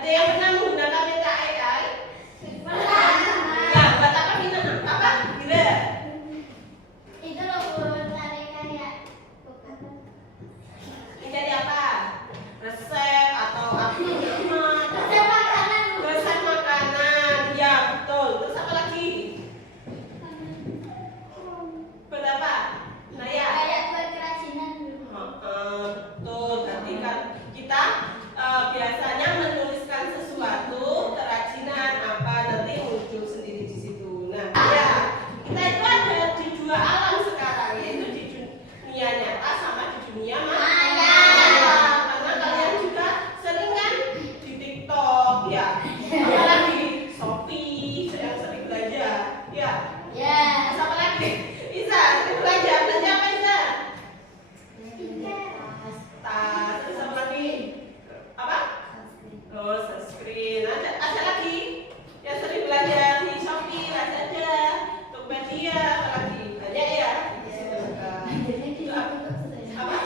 Ada yang pernah menggunakan Meta AI? Nah, buat apa Mina? Apa? Bila? Itu loh buat tarik kayak Mencari apa? Resep atau apa? resep makanan. Resep makanan. Ya, betul. Terus apa lagi? Buat apa? Naya? Kayak buat kerajinan. Betul. Berarti kan kita biasanya menuliskan sesuatu kerajinan apa nanti muncul sendiri di situ. Nah, ya kita itu ada di dua alam sekarang, yaitu di dunia nyata sama di dunia maya. Karena kalian juga sering kan di TikTok ya, apalagi Shopee yang sering belanja, ya. Ya. Terus apa lagi? Isa, sering belanja apa Isa? Tas. Terus apa lagi? Apa? Oh, sunscreen. Ada lagi yang sering belanja di Shopee, Lazada, Tokopedia, apa lagi? Banyak ya? Itu apa?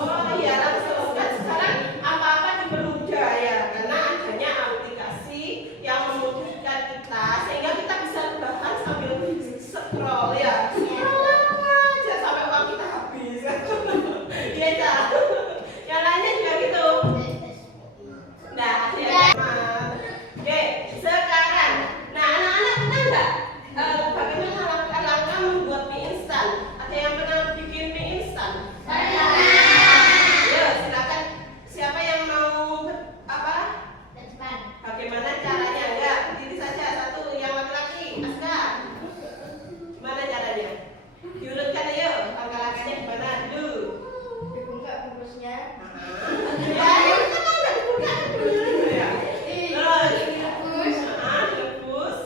Oh iya, langsung kan sekarang apa-apa dipermudah ya, karena adanya aplikasi yang memudahkan kita sehingga kita bisa rebahan sambil scroll ya. Scroll aja sampai uang kita habis. Iya, Cak. Yang lainnya juga gitu. Nah, ada yang oke, sekarang. Nah, anak-anak pernah nggak bagaimana langkah membuat mie instan? Ada yang pernah bikin mie instan? Ayo, silakan. Siapa yang mau apa? Bagaimana caranya? Enggak, berdiri saja satu. Yang laki-laki, Aska. Gimana caranya? Diurutkan ayo. Langkah-langkahnya gimana dulu? Dibuka bungkusnya. Ya, itu kan nggak dibuka dulu ya. Terus Direbus. direbus,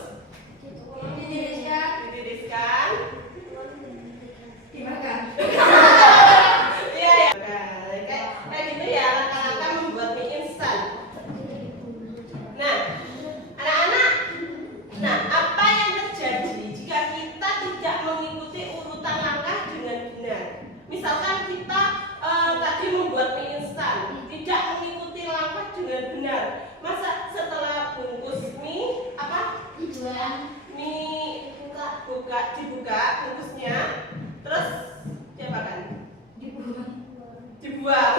Ditiriskan. ditiriskan. Dimakan. Iya ya. Kayak gitu ya langkah-langkah membuat mie instan. Nah, anak-anak. Nah, apa yang terjadi jika kita tidak mengikuti urutan langkah dengan benar? Misalkan kita tadi membuat mie instan, tidak mengikuti langkah dengan benar. Masa setelah bungkus mie apa? Mie dibuka bungkusnya, terus diapakan? Dibuang.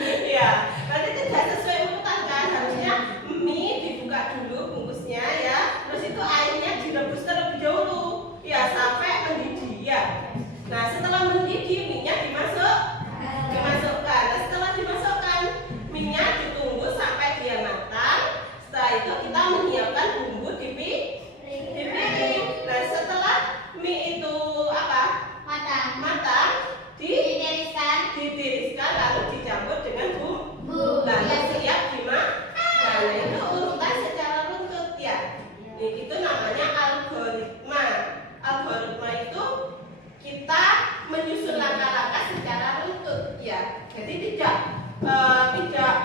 Iya, berarti tidak sesuai urutan kan? Harusnya mie dibuka dulu bungkusnya ya, terus itu airnya direbus terlebih dahulu ya sampai mendidih ya. Nah, setelah mendidih mie-nya dimasukkan. Nah, setelah dimasukkan mie-nya ditunggu sampai dia matang. Setelah itu kita menyiapkan bumbu di piring. Nah, setelah mie itu apa? Matang, ditiriskan lalu dicampur dengan bumbu. Lalu siap dimakan. Nah, itu urutan secara runtut ya. Itu namanya algoritma. Algoritma itu kita menyusun langkah-langkah secara runtut ya. Jadi tidak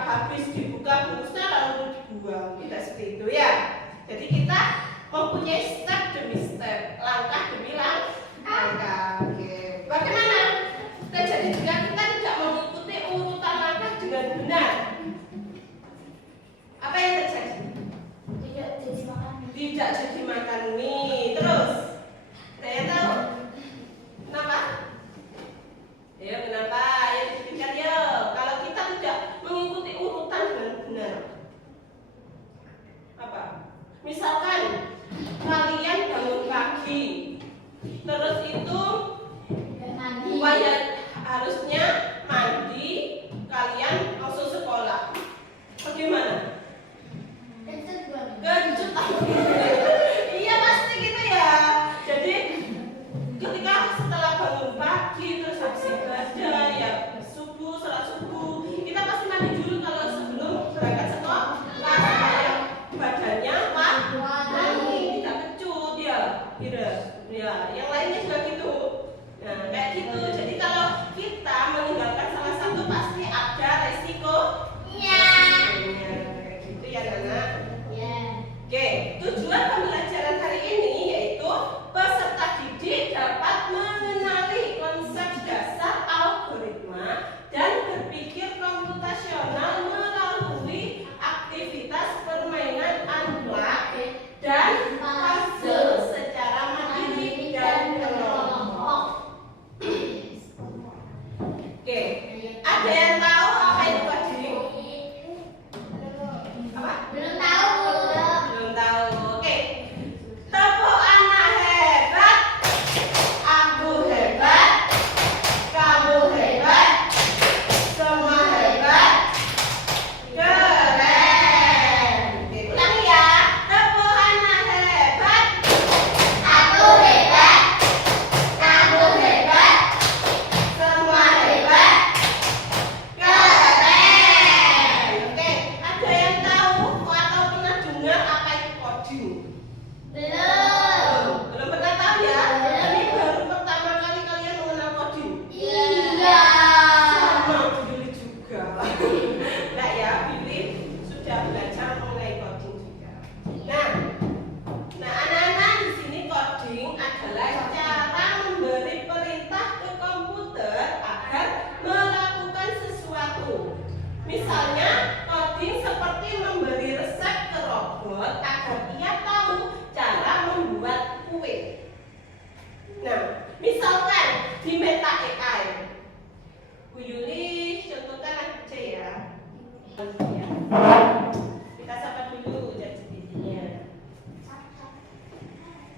habis dibuka bungkusnya lalu dibuang, tidak seperti itu ya. Jadi kita mempunyai step demi step, langkah demi langkah. Oke. Bagaimana terjadi jika kita tidak mengikuti urutan langkah dengan benar? Apa yang terjadi? Tidak jadi makan mie. Terus saya tahu kenapa? Ya kenapa? Ya dipikirkan ya. Kalau kita tidak mengikuti urutan dengan benar, apa? Misalkan kalian robot agar ia tahu cara membuat kue. Nah, misalkan di Meta AI, Bu Yuli contohkan aja ya. Kita sapa dulu ChatGPT-nya.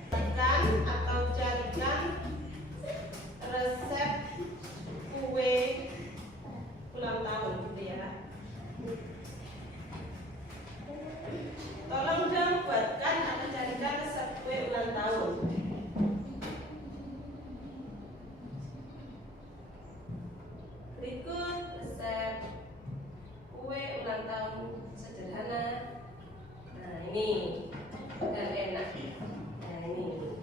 Tekan atau carikan resep kue ulang tahun gitu ya. Tolong dong buatkan atau carikan resep kue ulang tahun. Berikut resep kue ulang tahun sederhana. Nah ini dan enak. Nah ini.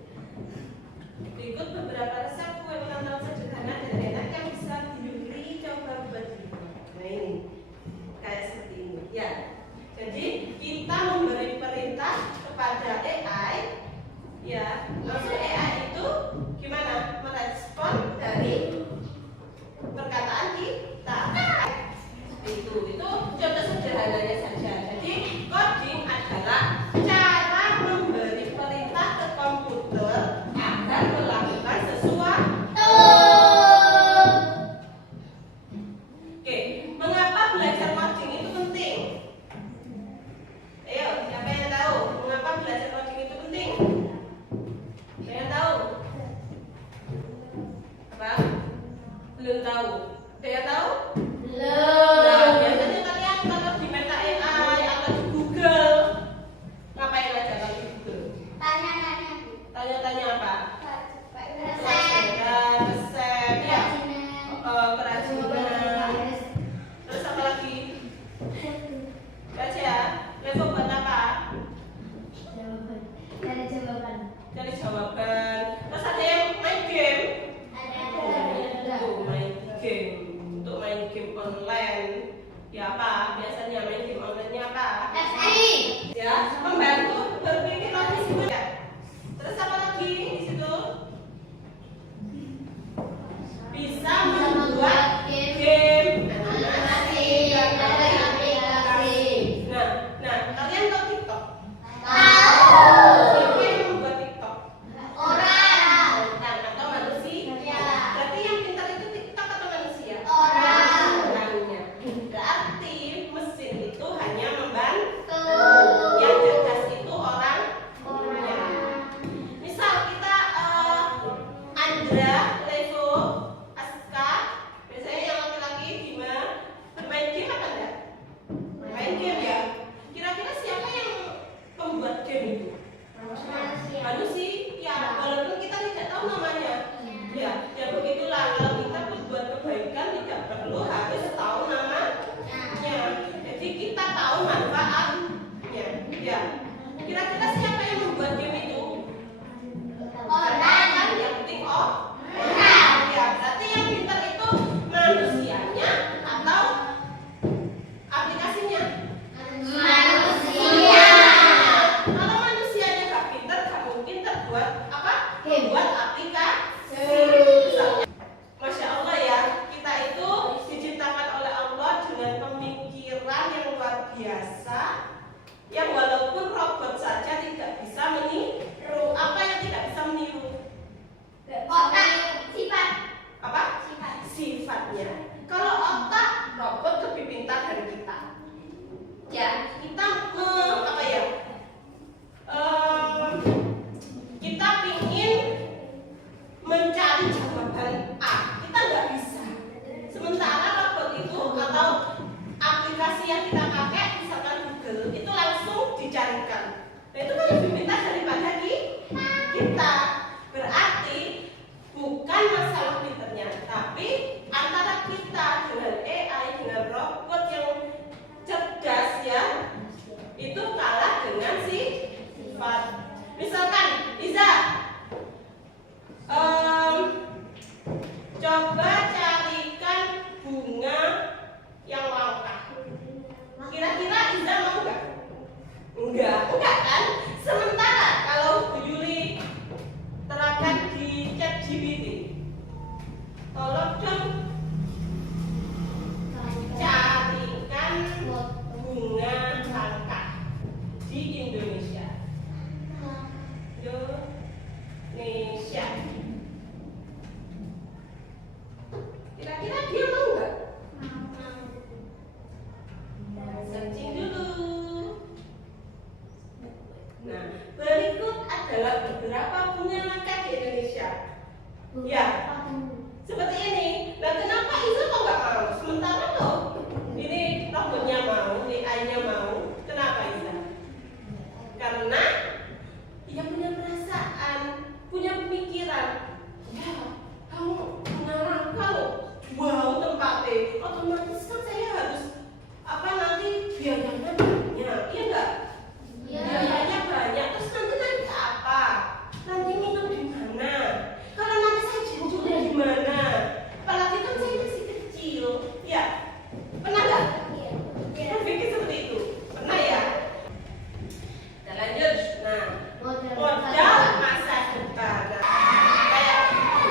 Berikut beberapa resep kue ulang tahun sederhana dan enak yang bisa Yuli coba buat di rumah. Nah ini kayak seperti ini ya. Jadi kita memberi perintah kepada AI, ya, langsung AI itu gimana merespon dari perkataan kita. Itu contoh sederhananya saja. Jadi coding adalah cara memberi perintah ke komputer agar melakukan sesuatu. Oke, mengapa belajar coding itu penting? Ayo, siapa yang tahu mengapa belajar coding itu penting? Ada yang tahu? Apa? Belum tahu. Ada yang tahu? Nah, biasanya kalian kalau di Meta AI atau di Google ngapain aja kalau di Google? Tanya-tanya apa? Resep, ya, kerajinan. Terus apa lagi? Baca ya. Level buat apa? Cari jawaban. Terus ada yang main game. Main game. Untuk main game online. Ya apa? Biasanya main game online-nya apa? Ya, membantu berpikir logis ya. Terus apa lagi di situ? Bisa membuat game, animasi, dan aplikasi. Nah, kalian tahu TikTok? Siapa yang membuat TikTok? Orang atau manusia? Berarti yang pintar itu TikTok atau manusia? Orangnya. Berarti mesin itu hanya membantu. Yang cerdas itu orangnya. Misal kita Andra, Levo, Aska, biasanya yang laki-laki gimana? Bermain game apa enggak? Main game ya. Kira-kira siapa yang membuat game itu? Manusia. Walaupun kita tidak tahu namanya. Ya begitulah. Kalau kita berbuat kebaikan tidak perlu harus tahu namanya. Jadi kita tahu manfaatnya. Ya. Kira-kira siapa yang membuat game itu? Orang. Yang penting orang. Ya. Berarti yang pintar itu manusianya atau aplikasinya? Kalau manusianya gak pintar, gak mungkin terbuat apa? Membuat aplikasi. Misalnya, Masya Allah ya, kita itu diciptakan oleh Allah dengan pemikiran yang luar biasa, yang walaupun robot saja tidak bisa meniru. Apa yang tidak bisa meniru? Apa? Sifatnya. Kalau otak, robot lebih pintar dari kita. Ya, kita kita ingin mencari jawaban A, kita nggak bisa. Sementara robot itu atau aplikasi yang kita pakai, misalkan Google, itu langsung dicarikan. Nah itu kan lebih pintar daripada kita. Berarti bukan masalah pinternya, tapi antara kita dengan AI, dengan robot yang cerdas ya, itu kalah dengan sifat. Misalkan Iza, coba carikan bunga yang langka. Kira-kira Iza mau nggak? Enggak kan? Sementara Ya, seperti ini. Nah, kenapa Iza kok nggak mau? Sementara tuh ini robotnya mau, AI-nya mau. Kenapa Iza? Karena dia punya perasaan, punya pemikiran. Ya, kamu mengarangkan loh. Wow, tempatnya. Otomatis kan saya harus nanti biayanya banyak, iya nggak? Biayanya banyak. Terus nanti apa? Nanti minum di mana? Kalau nanti saya jinjungnya di mana? Apalagi kan saya masih kecil, ya. Pernah nggak? Berpikir seperti itu? Pernah ya? Kita lanjut. Nah, modal masa depan. Nah, kayak gitu.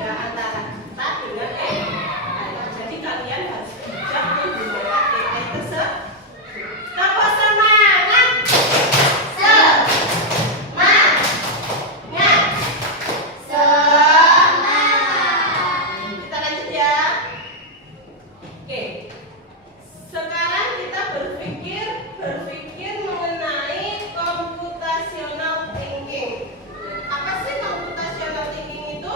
Ya, antara kita dengan AI. Jadi kalian harus bijak menggunakan AI tersebut. Apa semangat? Kita lanjut ya. Oke. Sekarang kita berpikir mengenai computational thinking. Apa sih computational thinking itu?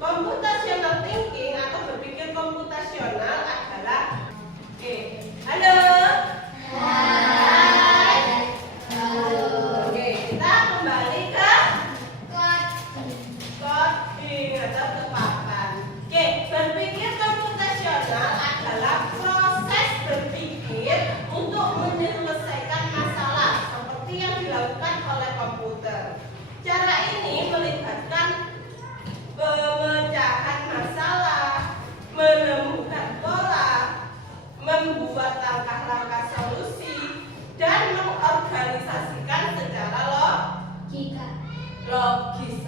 Computational thinking atau berpikir komputasional adalah halo. Oke, kita kembali ke coding atau ke papan. Oke, berpikir komputasional adalah proses berpikir untuk menyelesaikan masalah seperti yang dilakukan oleh komputer. Cara ini melibatkan pemecahan masalah, menemukan pola, membuat langkah-langkah solusi, dan mengorganisasikan secara logis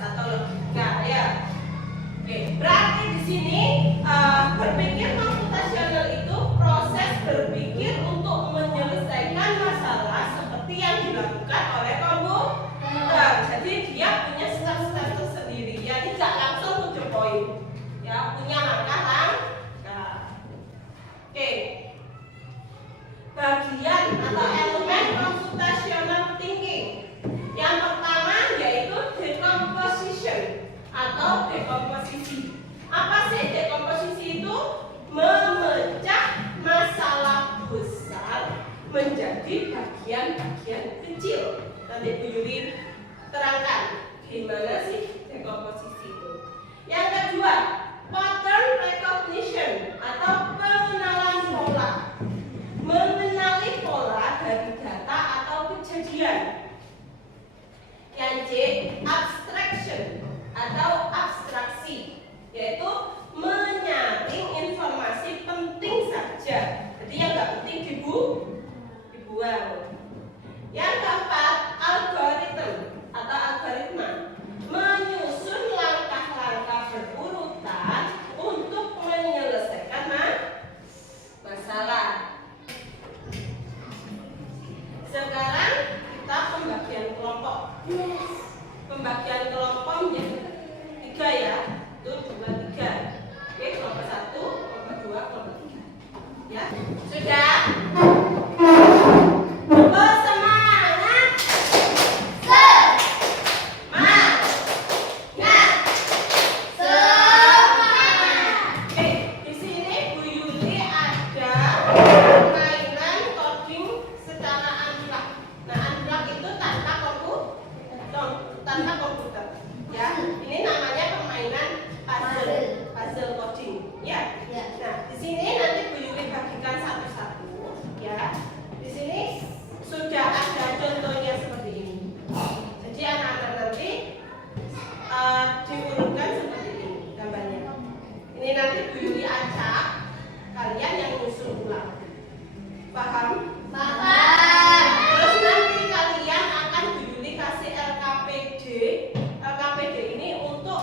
atau logika ya. Oke, berarti di sini berpikir komputasional itu proses berpikir untuk menyelesaikan masalah seperti yang dilakukan oleh komputer. Jadi dia punya step-step tersendiri, ya tidak langsung to the point, ya punya langkah-langkah. Oke, bagian atau elemen computational thinking. Yang pertama yaitu decomposition atau dekomposisi. Apa sih dekomposisi itu? Memecah masalah besar menjadi bagian-bagian kecil. Nanti Bu Yuli terangkan gimana sih dekomposisi itu. Yang kedua, pattern recognition atau pengenalan pola. Mengenali pola dari data atau kejadian. Yang C, abstraction atau abstraksi, yaitu menyaring informasi penting saja. Jadi yang nggak penting dibuang. Yang keempat, algoritma atau algoritma, menyusun langkah-langkah berurutan untuk menyelesaikan masalah. Sekarang kita pembagian kelompok. Pembagian kelompok menjadi 3 ya. Itu 2, 3. Oke, kelompok 1, kelompok 2, kelompok 3. Ya, sudah. Bersemangat. Oke, di sini Bu Yuli ada permainan coding secara unblock. Nah, unblock itu tanpa komputer. Ya, ini namanya permainan puzzle coding. Ya. Nah, di sini nanti Bu Yuli bagikan satu-satu. Ya, di sini sudah ada contohnya seperti ini. Jadi anak-anak nanti diurutkan seperti ini gambarnya. Ini nanti Bu Yuli acak, kalian yang nyusun ulang. Paham? Terus nanti kalian akan Bu Yuli kasih LKPD ini untuk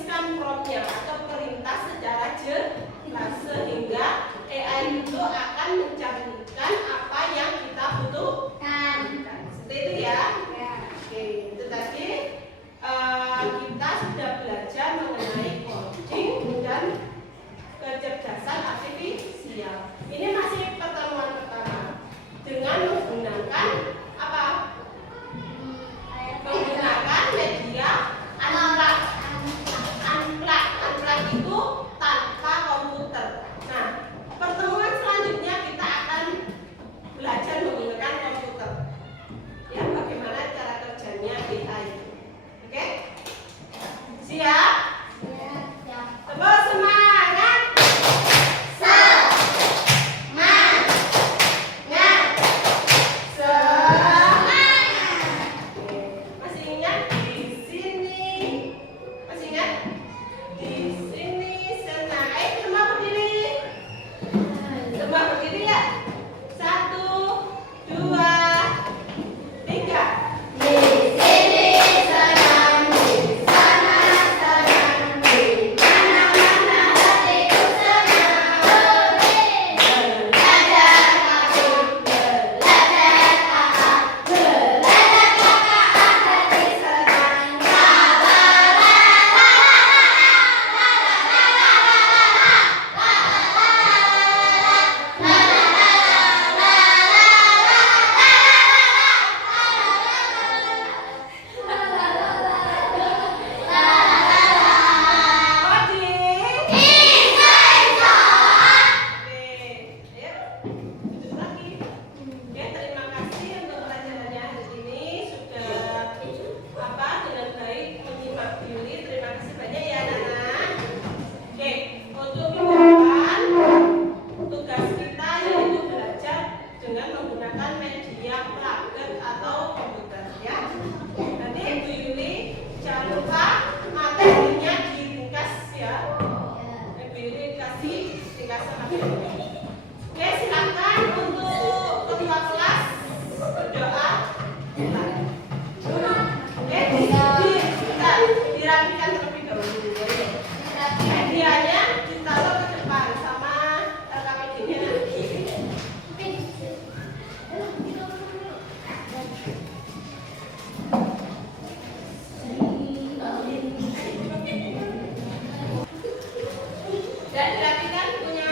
menuliskan promptnya atau perintah secara jelas sehingga AI itu akan mencarikan apa yang kita butuhkan. Seperti itu ya. Oke, itu tadi kita sudah belajar mengenai coding dan kecerdasan artifisial. Ini masih pertemuan pertama dengan menggunakan apa? Menggunakan media unplug. Unplug itu tanpa komputer. Nah, pertemuan selanjutnya kita akan belajar menggunakan komputer. Ya, bagaimana cara kerjanya AI. Oke? Siap? Terus semangat. Masih ingat di sini? Masih ingat? Di sini senang. Semua berdiri. Semua berdiri ya. 1, 2, 3. Oke, silakan untuk ketua kelas berdoa. Oke, dirapikan terlebih dahulu. Medianya ditaruh ke depan sama KPG-nya nanti. Dan dirapikan punya.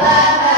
Bye.